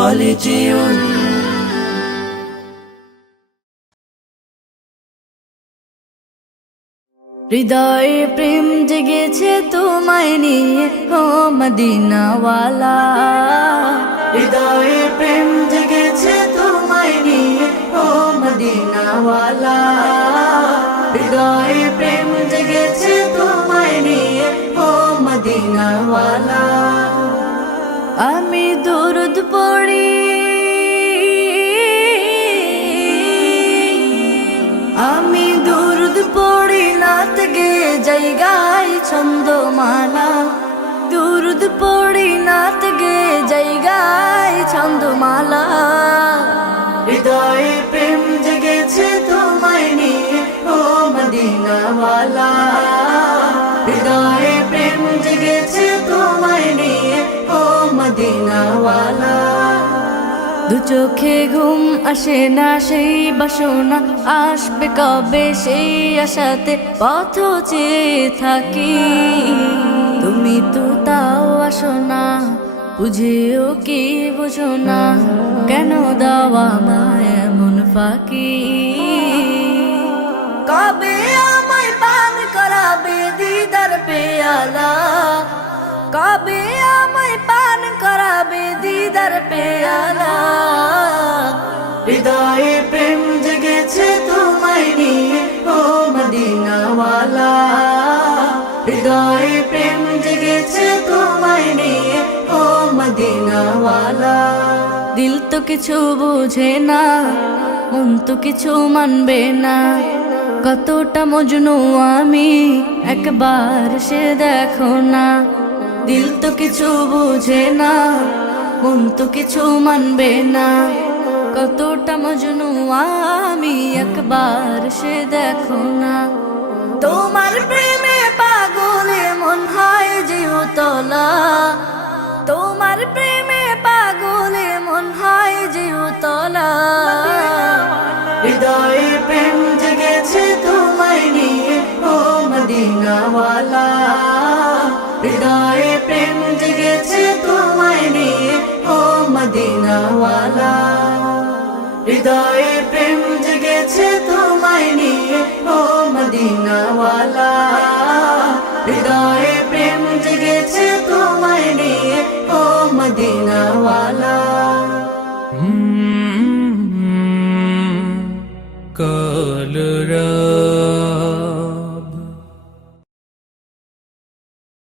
খালিজিউন। হৃদয়ে প্রেম জেগেছে তোমায় নিয়ে ও মদিনাওয়ালা। হৃদয়ে প্রেম জেগেছে তোমায় নিয়ে ও মদিনাওয়ালা। হৃদয়ে প্রেম জেগেছে তোমায় নিয়ে ও মদিনাওয়ালা। আমি দুরুদ পড়ি, আমি দুরুদ পড়ি, নাত গে জায়গায় ছন্দমালা। দুরুদ পড়ি, নাত গে জায়গায় ছন্দমালা। হৃদয়ে প্রেম জেগেছে তোমায় নিয়ে ও মদিনাওয়ালা। হৃদয়ে প্রেম জেগেছে তোমায় নিয়ে ও মদিনাওয়ালা। দু চোখে ঘুম আসে না, সেই বাসনা আসবে কবে, সেই আশাতে পথ চেয়ে থাকি। তুমি তো তাও আসো না, বুঝেও কি বুঝো না, কেন দাওয়া আমায় এমন ফাঁকি। কবে আমায় পান করাবে দিদার পেয়ালা, কবে আমায় পান করাবে দিদার পেয়ালা। হৃদয়ে প্রেম জেগেছে তোমায় নিয়ে ও মদিনাওয়ালা। হৃদয়ে প্রেম জেগেছে তোমায় নিয়ে ও মদিনাওয়ালা। দিল তো কিছু বুঝে না, মন তো কিছু মানবে না, কতটা মজনু আমি একবার সে দেখো না। দিল তো কিছু বুঝে না, মন তো কিছু মানবে না, কতটা মজনু আমি একবার সে দেখো না। তোমার প্রেমে পাগলে মন হয় যে উতলা, তোমার প্রেমে পাগলে মন হয় যে উতলা। হৃদয়ে প্রেম জেগেছে তোমায় নিয়ে ও মদিনাওয়ালা। হৃদয়ে প্রেম জেগেছে তোমায় নিয়ে ও মদিনাওয়ালা। হৃদয়ে প্রেম জেগেছে তোমায় নিয়ে ও মদিনাওয়ালা। হৃদয়ে প্রেম জেগেছে তোমায় নিয়ে ও মদিনা।